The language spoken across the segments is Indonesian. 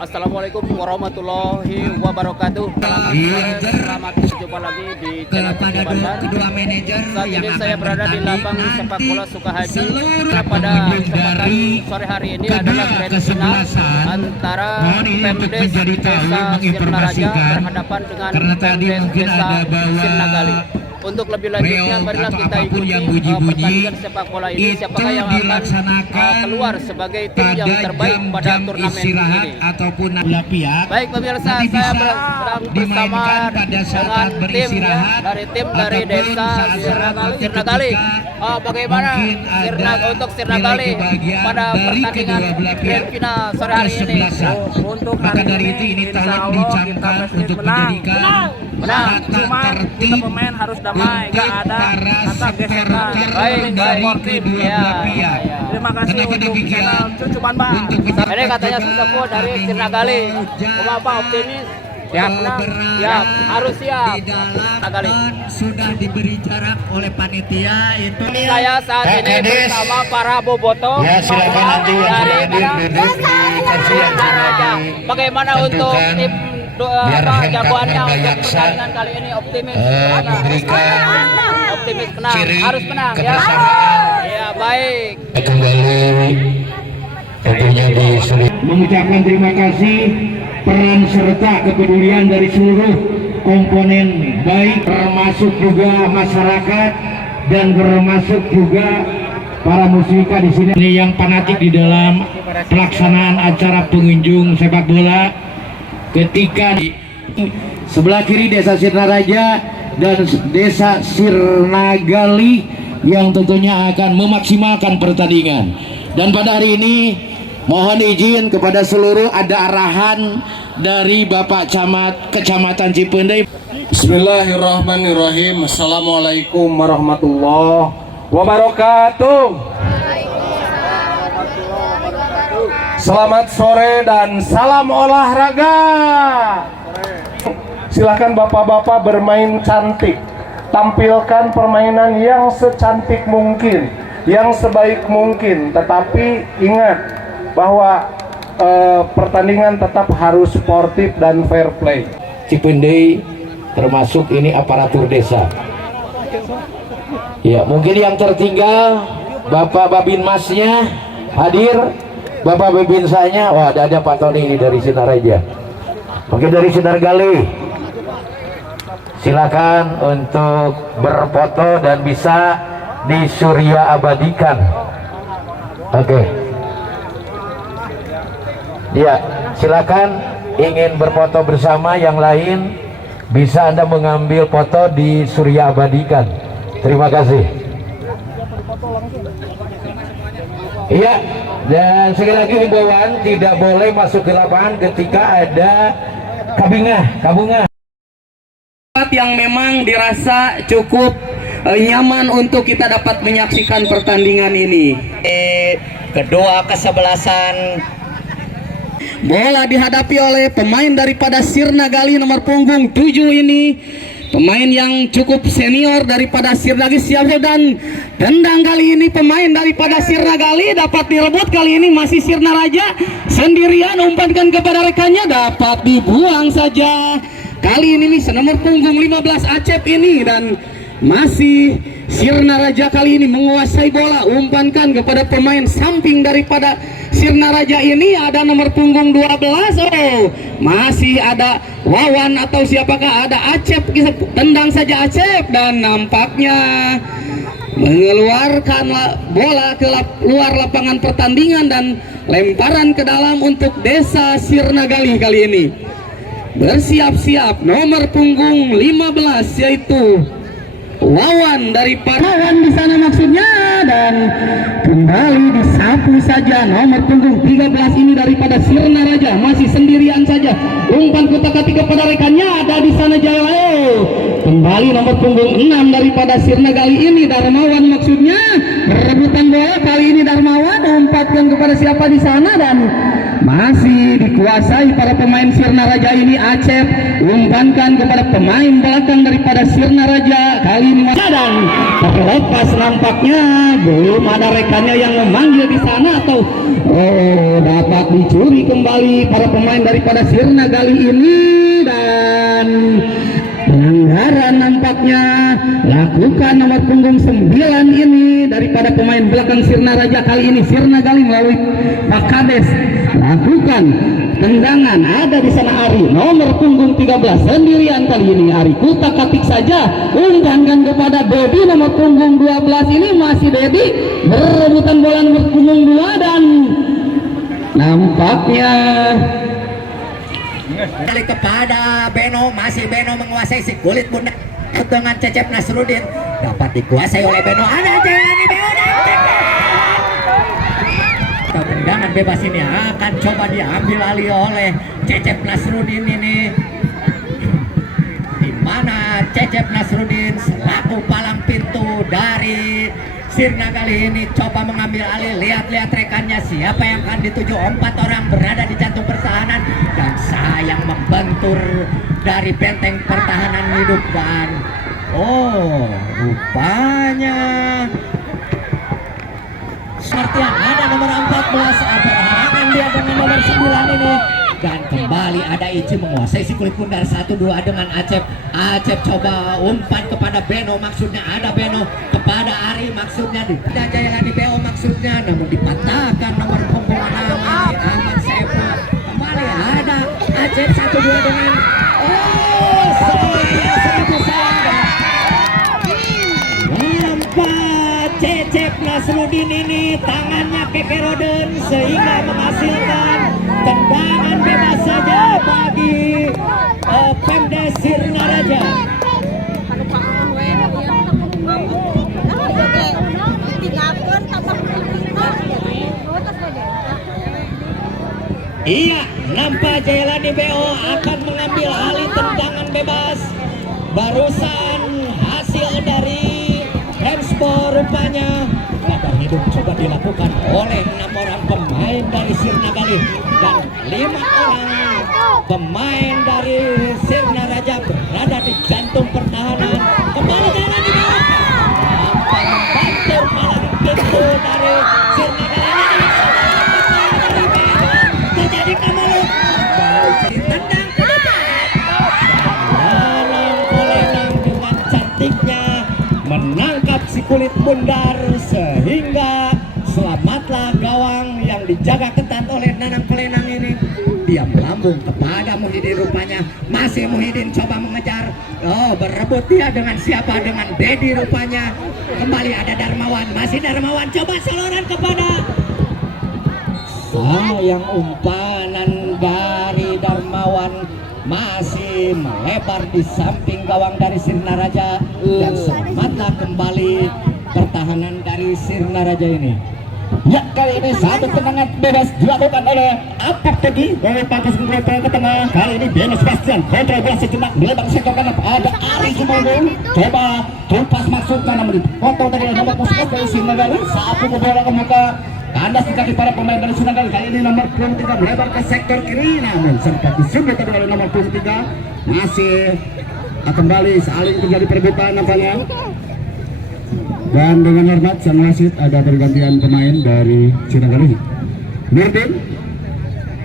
Assalamualaikum warahmatullahi wabarakatuh. Selamat berjumpa lagi di channel Bandar. Saat ini saya berada di lapang sepak bola Sukahaji. Pada kesempatan sore hari ini adalah grand final antara Pemdes Desa Sirnaraja berhadapan dengan Pemdes Desa Sirnagali. Untuk lebih lanjutnya, marilah kita ikuti pertandingan sepak bola ini. Siapakah yang akan keluar sebagai tim yang terbaik pada turnamen ini? Baik pemirsa, saya sedang bersama dengan tim dari Desa Sirnagali. Bagaimana untuk Sirnagali pada pertandingan grand final sore hari ini? Untuk hari ini insya Allah kita pasti menang. Cuma kita pemain harus damai, nggak ada kata gesekan. Baik. Ya. Terima kasih untuk channel Cucu Banbar. Ini katanya sesepuh dari Sirnagali. Apa optimis? Siap, siap, harus siap. Sirnagali sudah diberi jarak oleh panitia itu. Saya saat ini bersama para boboto. Ya, silakan nanti dari Sirnaraja. Bagaimana untuk tim jagoannya untuk pertandingan kali ini? Optimis menang, harus menang ya. Ya baik. Kembali tentunya mengucapkan terima kasih peran serta kepedulian dari seluruh komponen, baik termasuk juga masyarakat dan termasuk juga para musika di sini yang fanatik di dalam pelaksanaan acara pengunjung sepak bola. Ketika di sebelah kiri Desa Sirnaraja dan Desa Sirnagali yang tentunya akan memaksimalkan pertandingan. Dan pada hari ini mohon izin kepada seluruh, ada arahan dari Bapak Kecamatan Cipendei. Bismillahirrahmanirrahim. Assalamualaikum warahmatullahi wabarakatuh. Selamat sore dan salam olahraga. Silahkan bapak-bapak bermain cantik. Tampilkan permainan yang secantik mungkin, yang sebaik mungkin. Tetapi ingat bahwa pertandingan tetap harus sportif dan fair play. Cipendei termasuk ini aparatur desa. Ya, mungkin yang tertinggal Bapak Babinmasnya hadir, Bapak Babinsanya. Wah, ada Pak Tony ini dari Sirnaraja. Oke, dari Sirnagali. Silakan untuk berfoto dan bisa disurya abadikan. Oke. Ya, silakan ingin berfoto bersama yang lain bisa Anda mengambil foto di surya abadikan. Terima kasih. Iya, dan sekali lagi himbauan tidak boleh masuk ke lapangan ketika ada kabungah. Yang memang dirasa cukup nyaman untuk kita dapat menyaksikan pertandingan ini. Kedua kesebelasan Bola dihadapi oleh pemain daripada Sirnagali nomor punggung 7 ini. Pemain yang cukup senior daripada Sirnagali siap, dan tendang kali ini pemain daripada Sirnagali dapat direbut. Kali ini masih Sirnaraja sendirian, umpankan kepada rekannya, dapat dibuang saja. Kali ini nih nomor punggung 15 Acep ini, dan masih Sirnaraja kali ini menguasai bola, umpankan kepada pemain samping daripada Sirnaraja ini, ada nomor punggung 12. Masih ada Wawan atau siapakah, ada Acep, tendang saja Acep, dan nampaknya mengeluarkan bola ke luar lapangan pertandingan dan lemparan ke dalam untuk Desa Sirnagali kali ini. Bersiap-siap nomor punggung 15 yaitu Wawan daripada Wawan di sana maksudnya, dan kembali disapu saja nomor punggung 13 ini daripada Sirnaraja, masih sendirian saja, umpan kutak-atik kepada rekannya, ada di sana Jaya. Kembali nomor punggung 6 daripada Sirnagali ini, Darmawan maksudnya, rebutan bola kali ini Darmawan, umpatkan kepada siapa di sana, dan masih dikuasai para pemain Sirna Raja ini. Acep umpankan kepada pemain belakang daripada Sirna Raja, kali ini dan terlepas nampaknya, belum ada rekannya yang memanggil di sana atau dapat dicuri kembali para pemain daripada Sirna kali ini. Dan pelanggaran nampaknya lakukan nomor punggung 9 ini daripada pemain belakang Sirna Raja. Kali ini Sirna Gali melalui Pak Kades lakukan tendangan. Ada di sana Ari nomor punggung 13 sendirian kali ini. Ari kutak katik saja, umpankan kepada Dedi nomor punggung 12 ini. Masih Dedi berebutan bola nomor punggung 2 dan nampaknya kembali kepada Beno. Masih Beno menguasai si kulit bunda dengan Cecep Nasrudin, dapat dikuasai oleh Beno. Ada Jailani Beno, tendangan bebas ini akan coba diambil alih oleh Cecep Nasrudin ini, di mana Cecep Nasrudin selaku palang pintu dari Sirna kali ini coba mengambil alih. Lihat-lihat rekannya siapa yang akan dituju. 4 orang berada di jantung pertahanan dan sayang membentur dari benteng pertahanan hidup. Dan rupanya seperti yang ada nomor 14 berhalangan dia dengan nomor 9 ini. Dan kembali ada Ici menguasai si kulit bundar 1-2 dengan Acep. Acep coba umpan kepada Beno, maksudnya ada Beno kepada Ari, maksudnya tidak Jailani Beo maksudnya, namun dipatahkan nomor punggung 6 ini Ahmad Saiful. Kembali ada Acep 1-2 dengan Cecep Nasrudin ini tangannya kekeroden sehingga menghasilkan tendangan bebas saja bagi Pemdes Sirna Raja. Iya, nampak Jailani Beo akan mengambil alih tendangan bebas. Barusan hasil dari handball rupanya. Kadar hidup coba dilakukan oleh 6 orang pemain dari Sirna Gali dan 5 orang pemain dari Sirna Raja berada di jantung pertahanan. Kembali jalan di bawah, nampak membantu palang pintu dari Sirna Gali. Terjadi kembali tendang ke depan. Dalam Kolenang dengan cantiknya menangkap si kulit bundar sehingga selamatlah gawang yang dijaga ketat oleh Nanang Kolenang ini. Dia melambung kepada Muhyiddin rupanya. Masih Muhyiddin coba mengejar. Berebut dia dengan siapa? Dengan Dedi rupanya. Kembali ada Darmawan. Masih Darmawan coba soloran kepada sayang, umpanan dari Darmawan masih melebar di samping gawang dari Sirna Raja dan selamatlah kembali pertahanan dari Sirna Raja ini. Ya, kali ini satu tendangan bebas dilakukan oleh Apip Tegi dari Pangkas ke tengah. Kali ini Beno Sebastian kontrol bola sejenak melebar sektor kanan. Ada Ari Sumanggung coba tumpas maksudnya namun dipotong tadi oleh nomor punggung dari Sirna Raja. Saat bola ke muka kandas di kaki para pemain dari Sirna Raja. Kali ini nomor punggung 3 melebar ke sektor kiri namun sempat disundul tadi oleh nomor punggung 3. Masih kembali saling terjadi perebutan nampaknya. Dan dengan hormat sang wasit ada pergantian pemain dari Sirna Gali. Nurdin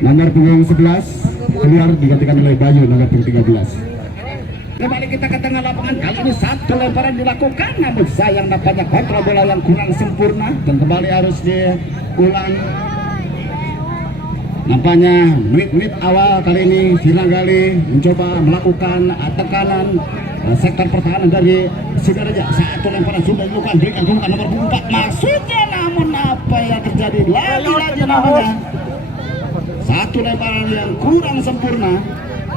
nomor punggung 11 keluar digantikan oleh Bayu nomor punggung 13. Kembali kita ke tengah lapangan. Kali ini satu lemparan dilakukan namun sayang nampaknya kontrol bola yang kurang sempurna dan kembali harus diulang. Nampaknya menit-menit awal kali ini Sirna Gali mencoba melakukan tekanan sektor pertahanan dari Sirna Raja. Satu lemparan sudah dilakukan, berikan ke nomor 4 maksudnya, namun apa yang terjadi lagi-lagi namanya satu lemparan yang kurang sempurna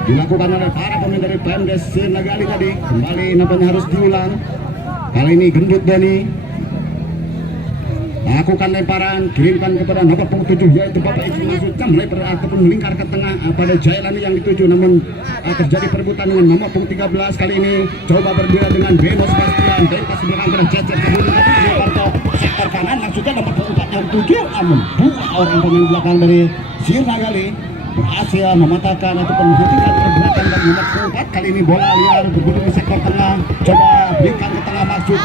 dilakukan oleh para pemain dari Pemdes Sirna Gali tadi. Kembali nampaknya harus diulang. Kali ini Gendut Doni lakukan lemparan, kirimkan kepada nomor punggung 7 yaitu Bapak Ibu maksudnya melebar ataupun melingkar ke tengah pada Jailani yang dituju, namun terjadi perebutan dengan nomor punggung 13. Kali ini coba berduel dengan Beno Sebastian. Bebas belakang dengan Cecep sektor kanan maksudnya nomor punggung 4 yang dituju, namun 2 orang pemain belakang dari Sirnagali berhasil mematahkan ataupun menghentikan pergerakan dari nomor 4. Kali ini bola liar berbunyi di sektor tengah, coba berikan ke tengah masuk,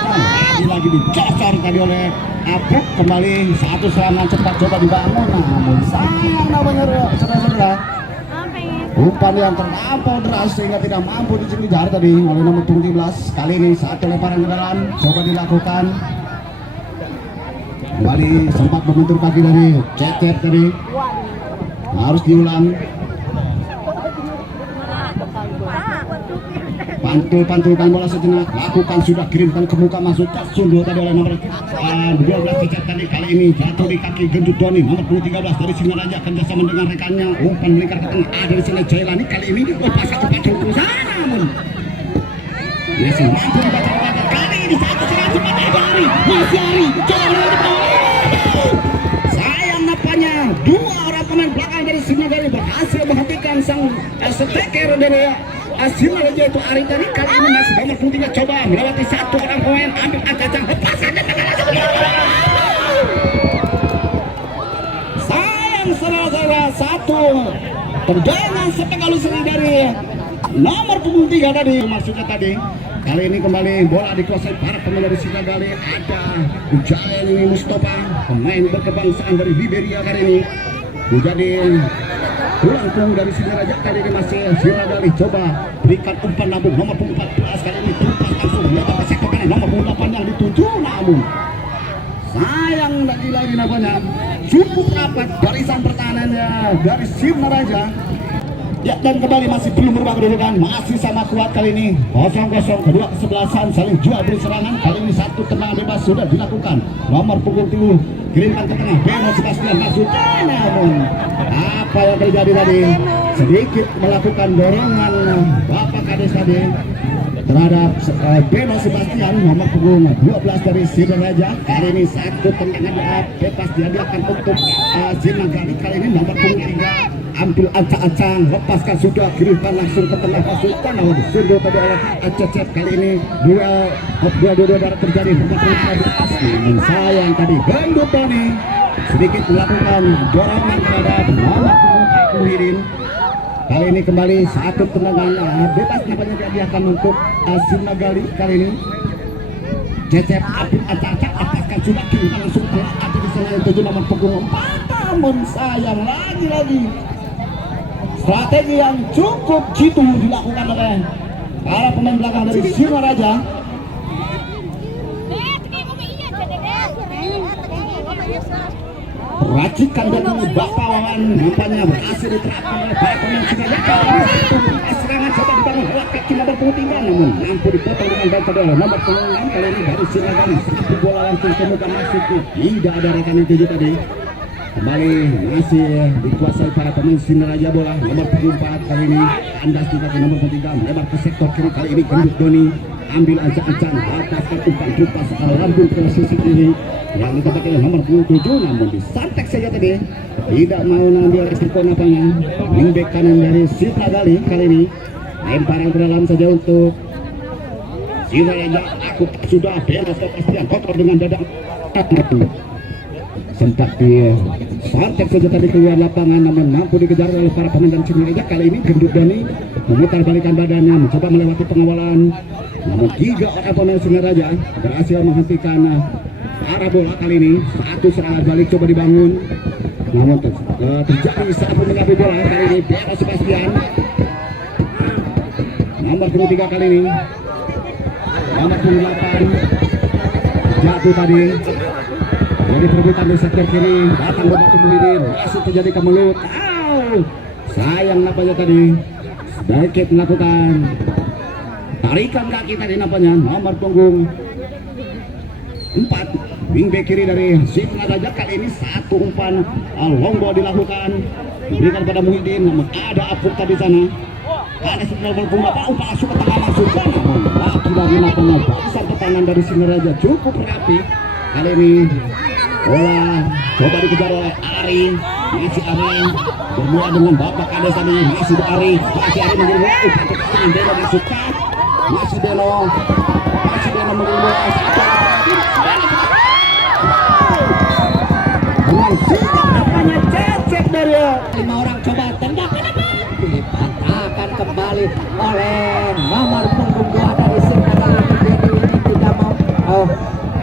lagi dicocor tadi oleh Apuk. Kembali satu serangan cepat coba dibangun, namun sayang namanya saudara-saudara, umpan yang terlampau deras sehingga tidak mampu dikejar tadi oleh nomor 17. Kali ini satu lemparan ke dalam coba dilakukan, kembali sempat membentur kaki dari Cecep tadi, harus diulang. Pantul-pantulkan bola sejenak, lakukan, sudah kirimkan ke muka, masuk sundul tadi oleh nomor 12 Cecep tadi. Kali ini jatuh di kaki gendut Doni nomor 13 dari Singaraja, kerjasama dengan rekannya, umpan melingkar ke tengah, ada di sana Jailani. Kali ini pas satu pacul ke sana, namun masih mampu dibaca-baca. Kali ini satu serangan cepat ada Ari, masih Ari, sayang napanya dua orang pemain belakang dari Singaraja berhasil menghentikan sang striker dari Singaraja itu Ari tadi. Kali ini masih nomor 23 coba melewati satu orang pemain, ambil acang lepasan, sayang saudara-saudara, satu terjangan sepenggalu seri dari nomor 23 tadi maksudnya tadi. Kali ini kembali bola dikuasai para pemain dari Singaraja. Ada Ujaya Mustafa, pemain berkebangsaan dari Liberia kali ini, menjadi tulang dari Singaraja. Kali ini masih Singaraja coba berikan umpan lambung nomor 14. Kali ini tumpas langsung lewat ke sektor kanan nomor 8 yang dituju, namun sayang lagi-lagi namanya cukup rapat barisan pertahanannya dari Singaraja. Ya, dan kembali masih belum berubah kedudukan, masih sama kuat kali ini 0-0. Kedua kesebelasan saling jual beli serangan. Kali ini satu tendangan bebas sudah dilakukan, nomor punggung 7 kirimkan ke tengah, Beno Sebastian masuk, namun apa yang terjadi tadi, sedikit melakukan dorongan Bapak Kades tadi terhadap Beno Sebastian nomor punggung 12 dari Singaraja. Kali ini satu tendangan bebas diadakan untuk Singaraja. Kali ini nomor punggung 3 ambil acang-acang, lepaskan, sudah kirimkan langsung ke tengah, masukkan namun disundur tadi oleh Cecep. Kali ini dua darah terjadi, namun sayang tadi gendut Tony sedikit melakukan dorongan terhadap nomor punggung Muhyiddin. Kali ini kembali satu tendangan bebas namanya diadakan untuk Singaraja. Kali ini Cecep ambil acang-acang, lepaskan, sudah kirimkan langsung ke atas di sana yang 7 nomor punggung 4, namun sayang lagi-lagi strategi yang cukup jitu dilakukan oleh para pemain belakang dari Singaraja. Racikan dari Bapak Wawan, nampaknya berhasil diterapkan oleh para pemain Singaraja. Serangan coba dibangun lewat kaki nomor 3, namun mampu dipotong dengan baik oleh nomor 6. Kali ini dari Singaraja satu bola langsung ke muka masuk, tidak ada rekan yang 7 tadi. Kembali masih dikuasai para pemain Singaraja, bola nomor 4 kali ini kandas di kaki nomor 3, lebar ke sektor kiri. Kali ini gendut Doni ambil acang-acang, lepaskan umpan jupas lambung ke sisi kiri yang ditempatkan oleh nomor 7, namun disantek saja tadi, tidak mau mengambil resiko napanya. Wingback kanan dari Singaraja kali ini lemparan ke dalam saja untuk Singaraja. Aku sudah beres kepastian kontrol dengan dada, sempat disantek saja tadi keluar lapangan, namun mampu dikejar oleh para pemain dan Singaraja. Kali ini gendut Doni memutar balikan badannya, mencoba melewati pengawalan, namun 3 orang pemain Singaraja berhasil menghentikan arah bola. Kali ini satu serangan balik coba dibangun, namun terjadi saat mengambil bola. Kali ini Beno Sebastian nomor 3 kali ini nomor 8 jatuh tadi. Jadi perebutan di sektor kiri, datang Bapak Muhyiddin, masuk terjadi kemelut. Sayang napanya tadi, sedikit melakukan tarikan kaki tadi napanya nomor punggung 4, wingback kiri dari Singaraja. Kali ini satu umpan long ball dilakukan, diberikan pada Muhyiddin, namun ada Apuk tadi sana. Ada nomor punggung 8, umpan masuk ke tengah, masukkan, namun lagi-lagi napanya barisan pertahanan dari Singaraja cukup rapi. Kali ini bola coba dikejar oleh Ari, masih Ari bermula dengan Bapak Kades tadi, masih Ari mengirim umpan Beno masukkan, masih Beno mengirim bola dengan sudah nampaknya Cecep dari 5 orang coba tendang ke depan, dipatahkan kembali oleh nomor punggung 2 dari Sirnagali. Jadi ini tidak mau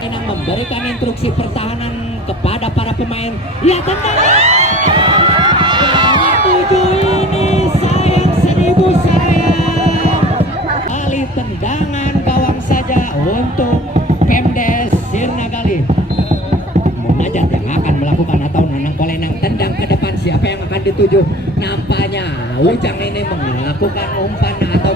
Inang memberikan instruksi pertahanan kepada para pemain. Ya tendang nomor 7 ini sayang 1000 sayang. Kali tendangan gawang saja untuk Pemdes Sirnagali. Munajat yang akan melakukan atau Nanang Kolenang tendang ke depan, siapa yang akan dituju? Nampaknya Ujang ini melakukan umpan atau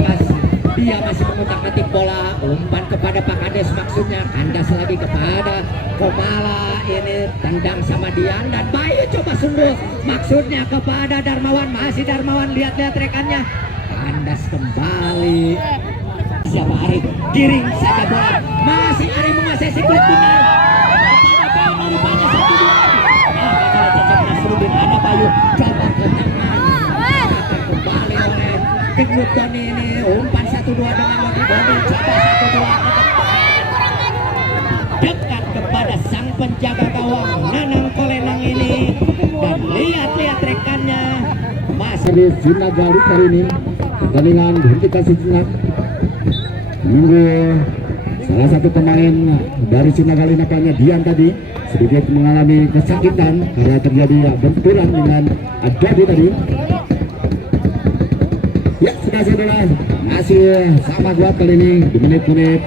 dia masih mengutak-atik bola. Umpan kepada Pak Kades, maksudnya kandas lagi kepada Komala. Ini tendang sama Dian dan Bayu coba sungguh, maksudnya kepada Darmawan. Masih Darmawan, lihat-lihat rekannya, kandas kembali. Siapa Ari? Giring saja bola. Masih Ari menguasai si kulit benar. Rupanya 1-2. Kalau Cecep Nasruddin ada Bayu coba ke tengah. Akan kembali oleh Kedut Tony ini. Umpan 1-2 dengan Loki Bobby. Coba 1-2. Dekat kepada sang penjaga gawang Nanang Kolenang ini. Dan lihat-lihat rekannya. Masih Di Sirnagali kali ini pertandingan dihentikan sejenak. Menunggu salah satu pemain dari Sirnagali, nampaknya Dian tadi sedikit mengalami kesakitan karena terjadi benturan dengan Adadi tadi. Ya sudah saudara, masih sama kuat kali ini di menit-menit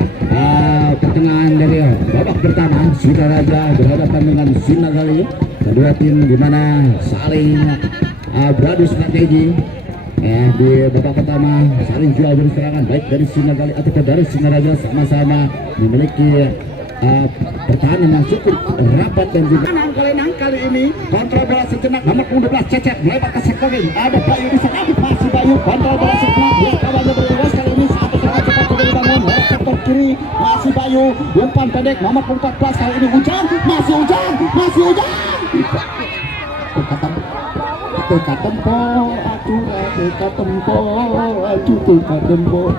pertengahan dari babak pertama. Sirnaraja berhadapan dengan Sirnagali, kedua tim di mana saling beradu strategi. Di babak pertama saling jual beli serangan baik dari Sirnagali atau dari Sirnaraja, sama-sama memiliki pertahanan yang cukup rapat dan juga Nanang Kolenang kali ini kontrol bola sejenak. Nomor 12 Cecep melebar ke sektor kiri, ada Bayu di sana, masih Bayu kontrol bola sejenak, dia kawannya berbebas kali ini. Satu serangan cepat sudah dibangun oleh sektor kiri, masih Bayu, umpan pendek nomor 14 kali ini Ujang, masih Ujang, masih Ujang. Teka tempo, teka tempo,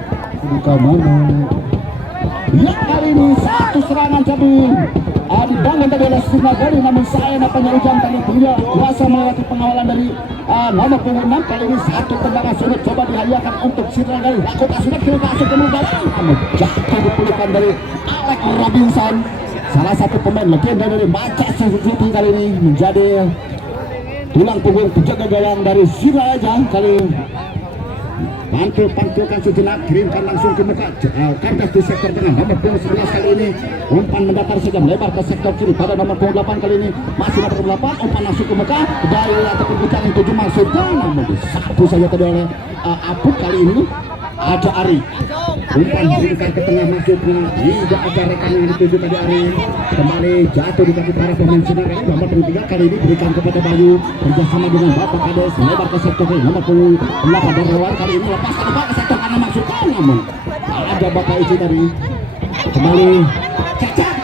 buka mana? Ya kali ini satu serangan tadi dibangun tadi oleh Sirnagali, namun saya nampaknya Ujang tadi tidak kuasa melewati pengawalan dari nomor punggung 6. Kali ini satu tendangan sudah coba dihadiahkan untuk Sirnagali. Lakukan sudah kita masuk ke dalam, namun jatuh dipulihkan dari Alec Robinson, salah satu pemain legenda dari Manchester City kali ini, menjadi tulang punggung penjaga gawang dari Sirnagali. Kali pantul-pantulkan sejenak, kirimkan langsung ke muka. Kandas di sektor tengah, nomor punggung 11 kali ini umpan mendatar saja melebar ke sektor kiri pada nomor punggung 8 kali ini, masih nomor 8, umpan langsung ke muka dari ataupun bukan yang 7 maksudnya, namun satu saja tadi oleh Aput. Kali ini ada Ari, umpan dikirimkan ke tengah, masuknya tidak ada rekan yang dituju tadi. Ari kembali jatuh di kaki para pemain Sirnagali. Nomor punggung 3 kali ini berikan kepada Bayu kerjasama dengan Bapak Kades, melebar ke sektor kiri. Nomor punggung 8 Darmawan kali ini lepas ke sektor kanan, masukkan, namun ada Bapak Ici tadi kembali Cecep